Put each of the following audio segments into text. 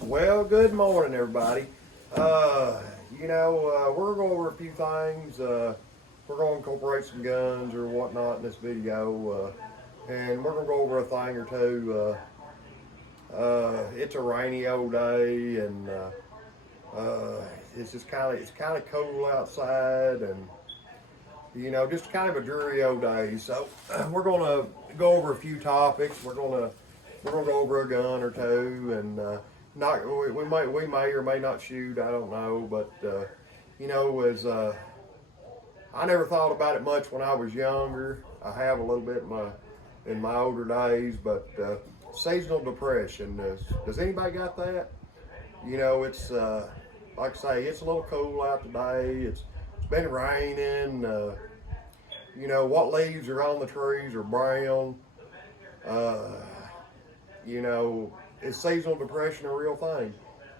Well, good morning, everybody. We're going to go over a few things. We're going to incorporate some guns or whatnot in this video, and we're going to go over a thing or two. It's a rainy old day, and it's just kind of cold outside, and just kind of a dreary old day. So we're going to go over a few topics. We're gonna go over a gun or two, and not we may or may not shoot. I don't know, but as I never thought about it much when I was younger. I have a little bit in my older days, but seasonal depression. Does anybody got that? It's like I say, it's a little cool out today. It's been raining. What leaves are on the trees are brown. Is seasonal depression a real thing?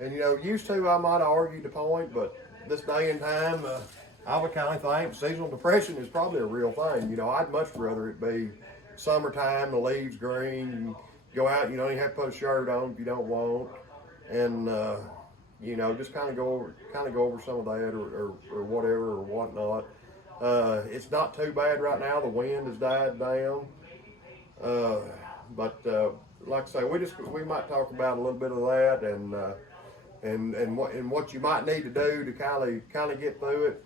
And used to I might have argued the point, but this day and time, I would kind of think seasonal depression is probably a real thing. I'd much rather it be summertime, the leaves green, you go out, you don't even have to put a shirt on if you don't want, and just kind of go over some of that or whatever or whatnot. It's not too bad right now. The wind has died down, but like I say, we might talk about a little bit of that and what you might need to do to kind of get through it.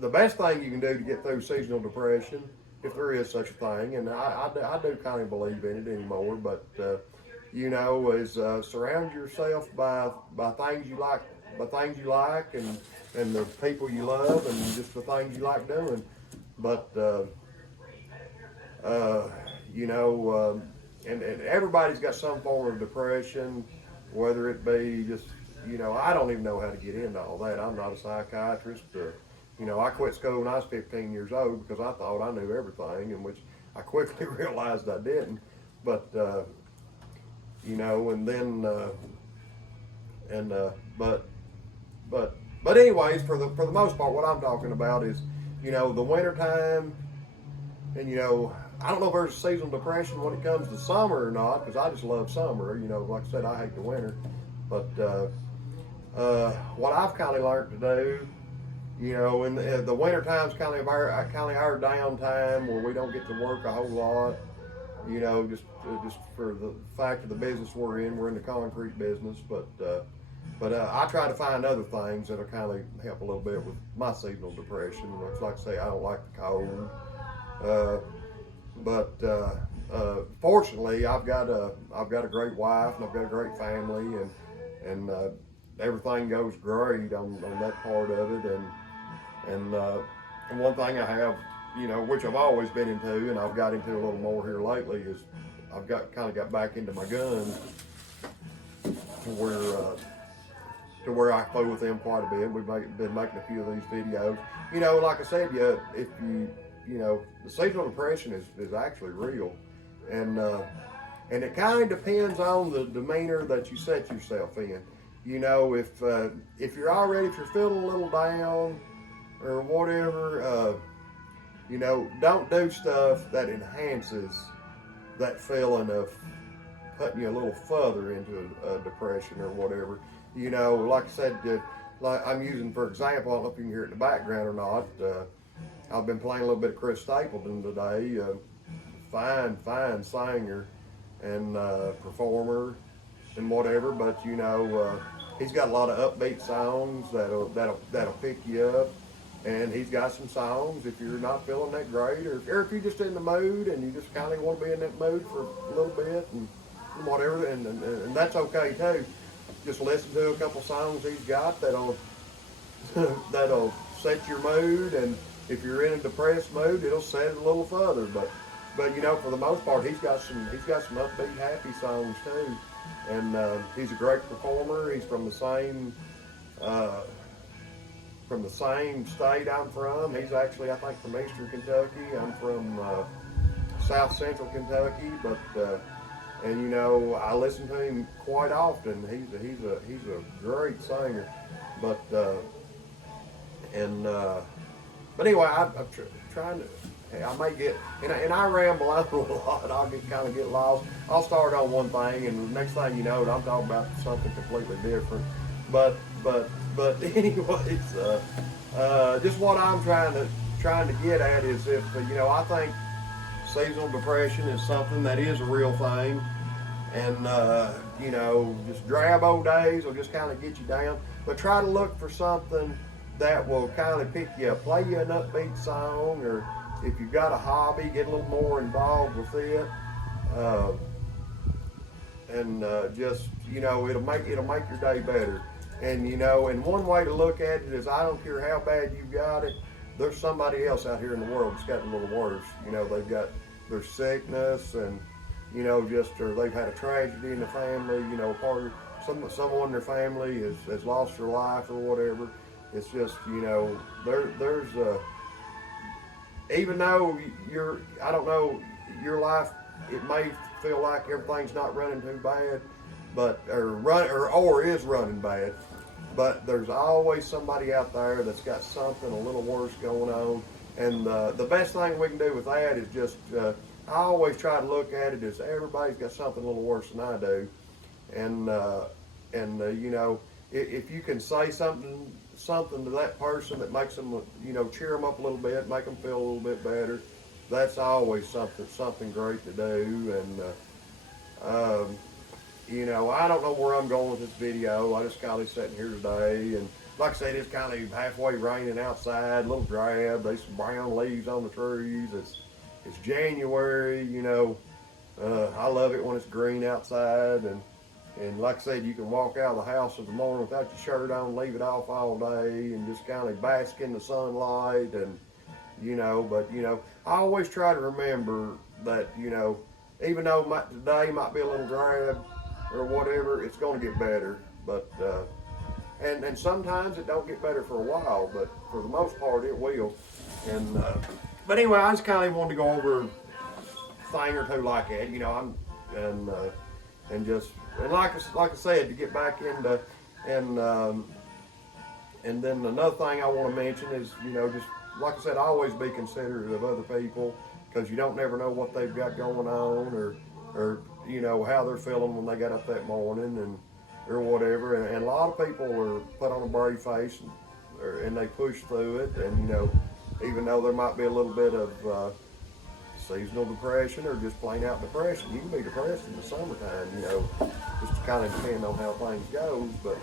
The best thing you can do to get through seasonal depression, if there is such a thing, and I do kind of believe in it anymore, but is surround yourself by things you like, and the people you love, and just the things you like doing. But and everybody's got some form of depression, whether it be just, I don't even know how to get into all that. I'm not a psychiatrist. I quit school when I was 15 years old because I thought I knew everything, in which I quickly realized I didn't. But, and then, but anyways, for the most part, what I'm talking about is, the winter time, and I don't know if there's a seasonal depression when it comes to summer or not, because I just love summer. Like I said, I hate the winter. But what I've kind of learned to do, in the winter time's kind of our downtime where we don't get to work a whole lot. Just for the fact of the business we're in the concrete business. But I try to find other things that'll kind of help a little bit with my seasonal depression. Like I say, I don't like the cold. But fortunately, I've got a great wife, and I've got a great family, and everything goes great on that part of it. And one thing I have, which I've always been into, and I've got into a little more here lately, is I've got back into my guns to where I play with them quite a bit. We've been making a few of these videos. Like I said, if you the seasonal depression is actually real, and it kind of depends on the demeanor that you set yourself in. If you're feeling a little down or whatever, don't do stuff that enhances that feeling of putting you a little further into a depression or whatever. Like I said, like I'm using for example, I don't know if you can hear it in the background or not. I've been playing a little bit of Chris Stapleton today. Fine singer and performer and whatever. But he's got a lot of upbeat songs that'll pick you up. And he's got some songs if you're not feeling that great, or if you're just in the mood and you just kind of want to be in that mood for a little bit and whatever, and that's okay too. Just listen to a couple songs he's got that'll set your mood, and if you're in a depressed mood, it'll set it a little further. But for the most part, he's got some upbeat, happy songs too, and he's a great performer. He's from the same state I'm from. He's actually, I think, from Eastern Kentucky. I'm from South Central Kentucky, but I listen to him quite often. He's a great singer, but anyway, I'm trying to. I may get, and I ramble on a lot. I'll kind of get lost. I'll start on one thing, and the next thing you know, I'm talking about something completely different. But anyways, just what I'm trying to get at is if I think seasonal depression is something that is a real thing, and just drab old days will just kind of get you down. But try to look for something that will kind of pick you up, play you an upbeat song, or if you've got a hobby, get a little more involved with it, and just it'll make your day better. And and one way to look at it is, I don't care how bad you've got it, there's somebody else out here in the world that's got a little worse. They've got their sickness, and or they've had a tragedy in the family. Part of someone in their family has lost their life or whatever. It's just there's even though I don't know, your life, it may feel like everything's not running too bad, or is running bad, but there's always somebody out there that's got something a little worse going on. And the best thing we can do with that is just, I always try to look at it as everybody's got something a little worse than I do. And if you can say something to that person that makes them, cheer them up a little bit, make them feel a little bit better, that's always something great to do. And I don't know where I'm going with this video. I just kind of sitting here today, and like I said, it's kind of halfway raining outside, a little drab. There's some brown leaves on the trees. It's January. I love it when it's green outside, and like I said, you can walk out of the house in the morning without your shirt on, leave it off all day, and just kind of bask in the sunlight. And but I always try to remember that even though today might be a little drab or whatever, it's going to get better. But and sometimes it don't get better for a while, but for the most part it will. And but anyway, I just kind of wanted to go over a thing or two like that. And like I said, to get back into, and then another thing I want to mention is, just like I said, always be considerate of other people, because you don't never know what they've got going on, or how they're feeling when they got up that morning, or whatever. And a lot of people are put on a brave face, and they push through it. And even though there might be a little bit of seasonal depression or just plain out depression, you can be depressed in the summertime. Just to kind of depend on how things goes. But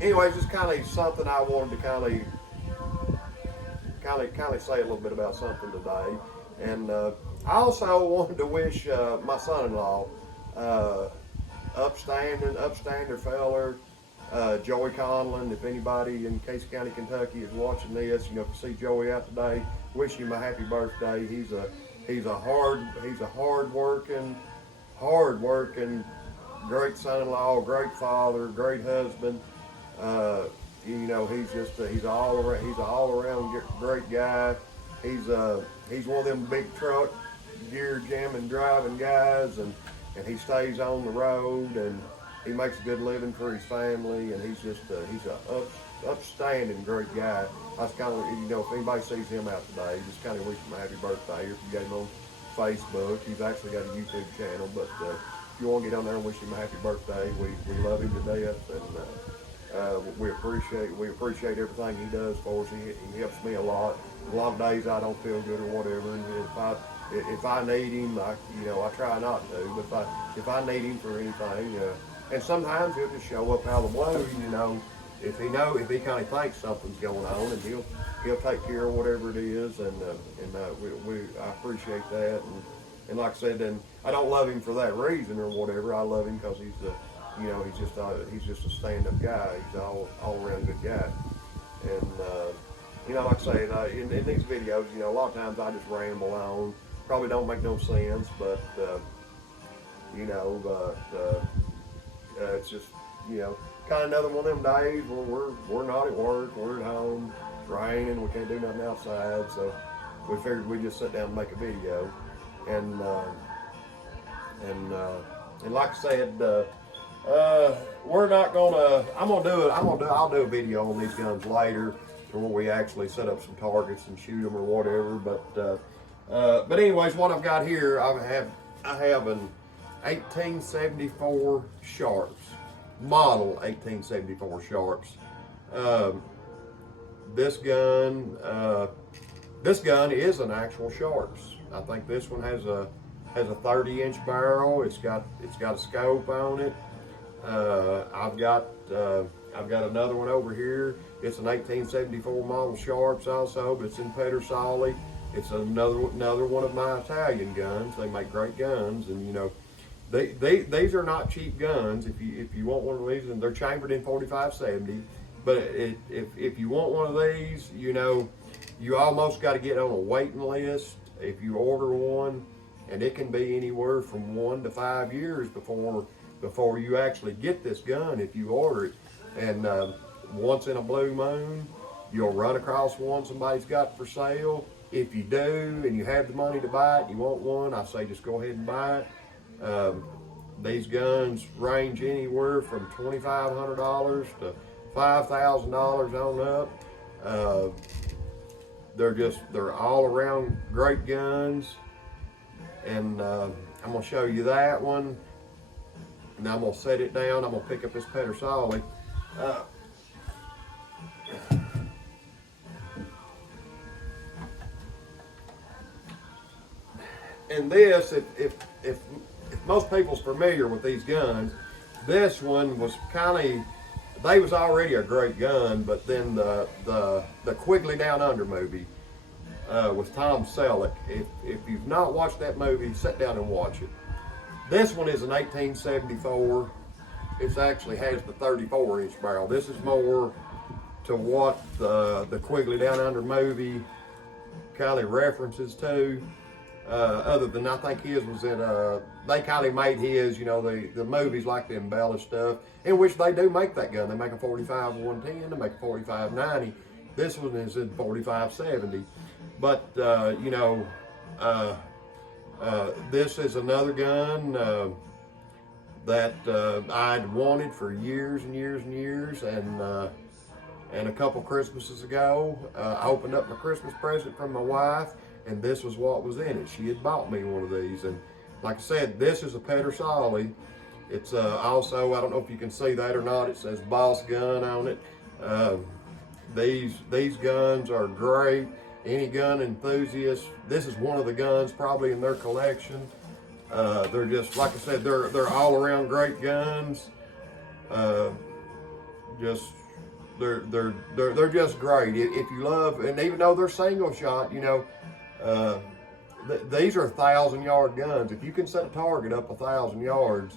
anyway, just kind of something I wanted to kind of say a little bit about something today. And I also wanted to wish my son-in-law, upstander feller, Joey Conlin. If anybody in Case County, Kentucky is watching this, if you see Joey out today, wish him a happy birthday. He's a hard working, great son-in-law, great father, great husband. He's all around great guy. He's one of them big truck gear jamming driving guys, and he stays on the road, and he makes a good living for his family, and he's an upstanding great guy. I was kind of, if anybody sees him out today, just kind of wish him a happy birthday. If you get him on Facebook, he's actually got a YouTube channel, but if you want to get on there and wish him a happy birthday, we love him to death, and we appreciate everything he does for us. He helps me a lot. A lot of days I don't feel good or whatever, and if I need him, I try not to, but if I need him for anything, and sometimes he'll just show up out of the blue, if he kind of thinks something's going on, and he'll take care of whatever it is, and I appreciate that, and like I said, and I don't love him for that reason or whatever. I love him because he's just a stand-up guy. He's all around good guy, and like I say, in these videos, a lot of times I just ramble on. Probably don't make no sense, but it's just kind of another one of them days where we're not at work, we're at home, it's raining, we can't do nothing outside, so we figured we'd just sit down and make a video. And like I said, we're not gonna. I'll do a video on these guns later. to where we actually set up some targets and shoot them or whatever. But anyways, what I've got here, I have an 1874 Sharps, model 1874 Sharps. This gun is an actual Sharps. I think this one has a 30-inch barrel. It's got a scope on it. I've got another one over here. It's an 1874 model Sharps also, but it's in Pedersoli. It's another one of my Italian guns. They make great guns, and you know, these are not cheap guns. If you want one of these, and they're chambered in 4570. But if you want one of these, you know, you almost got to get on a waiting list if you order one, and it can be anywhere from 1 to 5 years before you actually get this gun if you order it. And once in a blue moon, you'll run across one somebody's got for sale. If you do and you have the money to buy it, you want one, I say just go ahead and buy it. These guns range anywhere from $2,500 to $5,000 on up. They're all around great guns. And I'm gonna show you that one. And I'm gonna set it down. I'm gonna pick up this Pedersoli. And this, if most people's familiar with these guns, this one was they was already a great gun, but then the Quigley Down Under movie with Tom Selleck. If you've not watched that movie, sit down and watch it. This one is an 1874. It actually has the 34-inch barrel. This is more to what the Quigley Down Under movie kind of references to. Other than I think his was in they kind of made his, you know, the movies like to embellish stuff, in which they do make that gun. They make a 45-110, they make a 45-90. This one is in 45-70. But you know, this is another gun that I'd wanted for years and years and years, and a couple Christmases ago, I opened up my Christmas present from my wife, and this was what was in it. She had bought me one of these, and like I said, this is a Pedersoli. It's also, I don't know if you can see that or not, it says Boss Gun on it. These guns are great. Any gun enthusiast, this is one of the guns probably in their collection. They're just, like I said, they're all around great guns. They're just great. If you love, and even though they're single shot, you know, these are 1,000-yard guns. If you can set a target up 1,000 yards,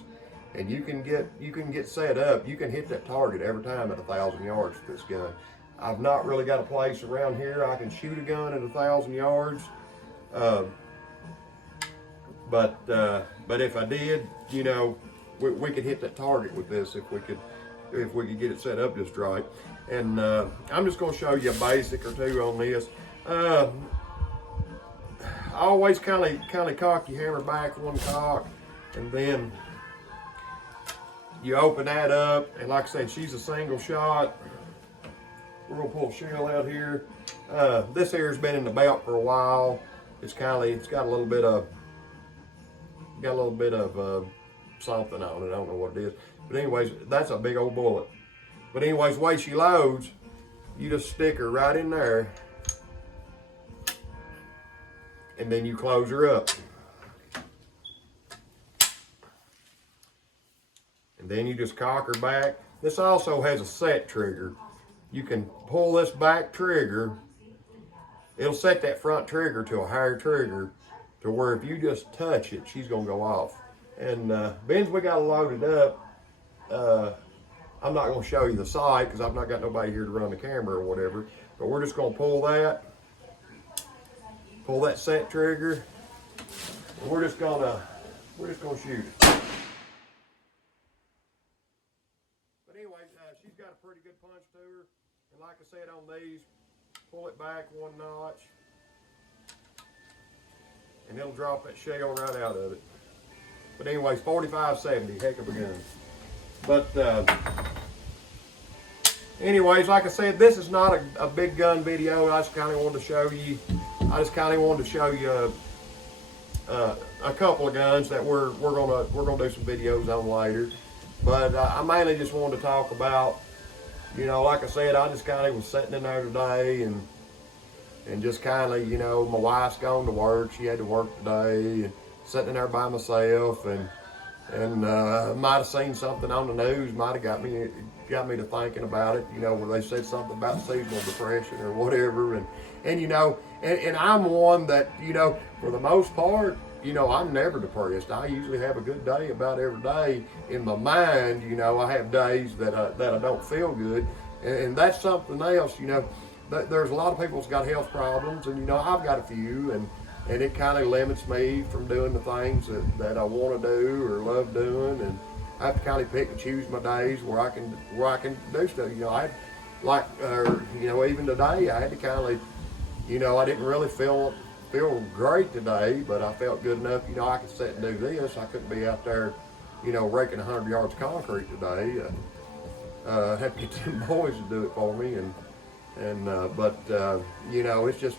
and you can get set up, you can hit that target every time at 1,000 yards with this gun. I've not really got a place around here I can shoot a gun at 1,000 yards, but if I did, you know, we could hit that target with this if we could get it set up just right. And I'm just going to show you a basic or two on this. Always kind of cock your hammer back one cock, and then you open that up. And like I said, she's a single shot. We're gonna pull a shell out here. This here has been in the belt for a while. It's got a little bit of something on it. I don't know what it is. But anyways, that's a big old bullet. But anyways, the way she loads, you just stick her right in there, and then you close her up. And then you just cock her back. This also has a set trigger. You can pull this back trigger. It'll set that front trigger to a higher trigger to where if you just touch it, she's gonna go off. And Ben's, we got it loaded up. I'm not gonna show you the sight because I've not got nobody here to run the camera or whatever, but we're just gonna pull that set trigger, and we're just gonna shoot it. But anyway, she's got a pretty good punch to her, and like I said on these, pull it back one notch, and it'll drop that shell right out of it. But anyways, 45-70, heck of a gun. But anyways, like I said, this is not a big gun video. I just kind of wanted to show you. A couple of guns that we're gonna do some videos on later. But I mainly just wanted to talk about, you know, like I said, I just kind of was sitting in there today and just kind of, you know, my wife's gone to work. She had to work today, and sitting in there by myself, and might have seen something on the news, might have got me to thinking about it, you know, where they said something about seasonal depression or whatever, and you know, and I'm one that, you know, for the most part, you know, I'm never depressed. I usually have a good day about every day. In my mind, you know, I have days that I don't feel good, and that's something else, you know. There's a lot of people that's got health problems, and, you know, I've got a few, and it kind of limits me from doing the things that I want to do or love doing, and I have to kind of pick and choose my days where I can do stuff. You know, you know, even today I had to kind of, you know, I didn't really feel great today, but I felt good enough, you know, I could sit and do this. I couldn't be out there, you know, raking 100 yards of concrete today. I had to get them boys to do it for me, but you know, it's just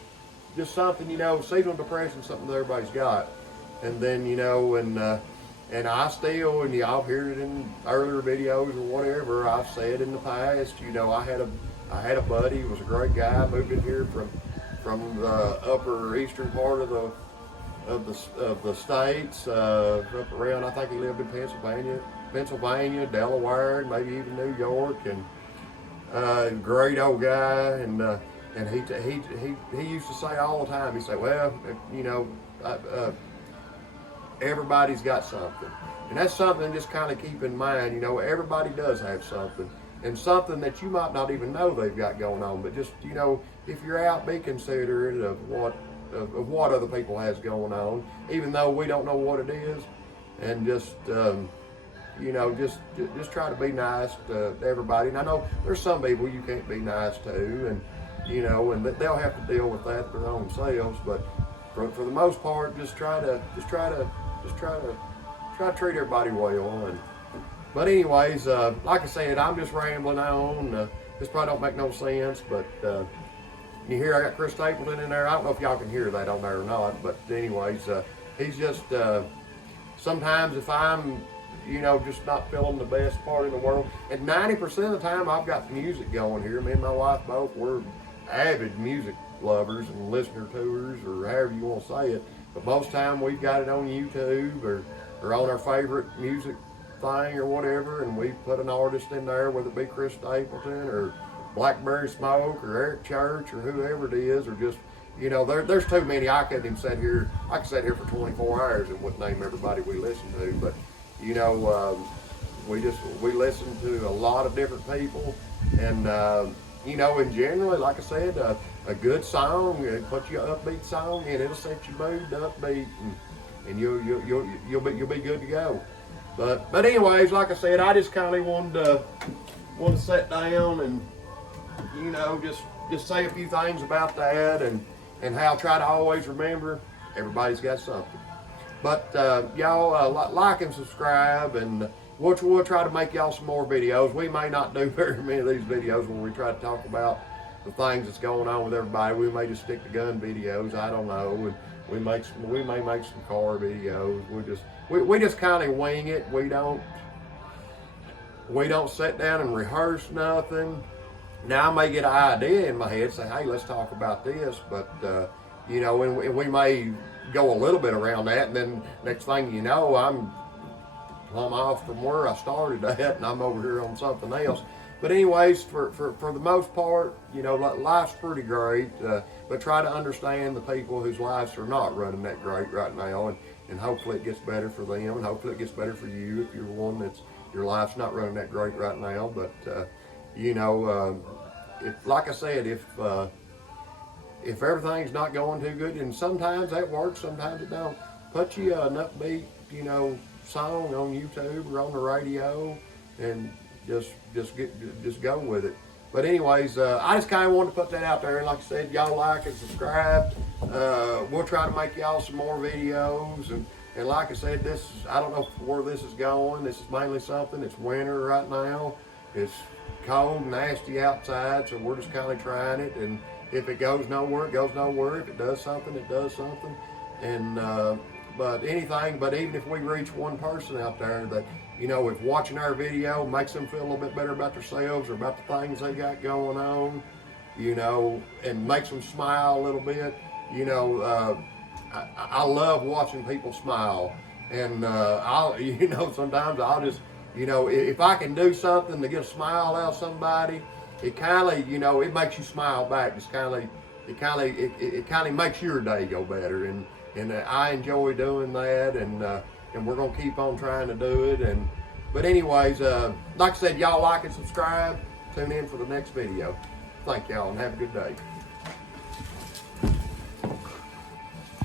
something, you know, seasonal depression is something that everybody's got. And then, you know, and I still, and y'all hear it in earlier videos or whatever, I've said in the past, you know, I had a buddy, was a great guy, moved in here from the upper eastern part of the states, up around, I think he lived in Pennsylvania, Delaware, maybe even New York, and great old guy, and he used to say all the time, he'd say, well, you know, everybody's got something. And that's something just kind of keep in mind, you know, everybody does have something. And something that you might not even know they've got going on. But just, you know, if you're out, be considerate of what other people has going on, even though we don't know what it is. And just, you know, just try to be nice to everybody. And I know there's some people you can't be nice to, and, you know, and they'll have to deal with that their own selves. But for the most part, just try to treat everybody well. But anyways, like I said, I'm just rambling on. This probably don't make no sense, but you hear I got Chris Stapleton in there. I don't know if y'all can hear that on there or not, but anyways, he's just, sometimes if I'm, you know, just not feeling the best part in the world, and 90% of the time I've got the music going here. Me and my wife both, we're avid music lovers and listener to us, or however you want to say it. But most of the time we've got it on YouTube or on our favorite music thing or whatever, and we put an artist in there, whether it be Chris Stapleton or Blackberry Smoke or Eric Church or whoever it is, or just, you know, there's too many. I couldn't even sit here. I could sit here for 24 hours and wouldn't name everybody we listen to. But, you know, we listen to a lot of different people, and you know, and generally, like I said, a good song, put you an upbeat song, and it'll set your mood to upbeat, and you'll be good to go. But anyways, like I said, I just kind of wanted to sit down and, you know, just say a few things about that, and how I try to always remember everybody's got something. But y'all like and subscribe, and we'll try to make y'all some more videos. We may not do very many of these videos when we try to talk about the things that's going on with everybody. We may just stick to gun videos. I don't know. And we may make some car videos. We just kind of wing it. We don't sit down and rehearse nothing. Now I may get an idea in my head, say, hey, let's talk about this, but you know, and we may go a little bit around that, and then next thing you know, I'm off from where I started at, and I'm over here on something else. But anyways, for the most part, you know, life's pretty great, but try to understand the people whose lives are not running that great right now, and hopefully it gets better for them, and hopefully it gets better for you if you're one that's, your life's not running that great right now. But you know, like I said, if everything's not going too good, and sometimes that works, sometimes it don't, put you an upbeat, you know, song on YouTube or on the radio, and just go with it. But anyways, I just kind of wanted to put that out there, and like I said, y'all like and subscribe. We'll try to make y'all some more videos, and like I said, I don't know where this is going. This is mainly something. It's winter right now. It's cold and nasty outside, so we're just kind of trying it. And if it goes nowhere, it goes nowhere. If it does something, it does something. And but even if we reach one person out there that, you know, if watching our video makes them feel a little bit better about themselves or about the things they got going on, you know, and makes them smile a little bit, you know, I love watching people smile. And you know, sometimes I'll just, you know, if I can do something to get a smile out of somebody, it kind of, you know, it makes you smile back. It kind of makes your day go better. And I enjoy doing that. And we're gonna keep on trying to do it. But anyways, like I said, y'all like and subscribe. Tune in for the next video. Thank y'all and have a good day.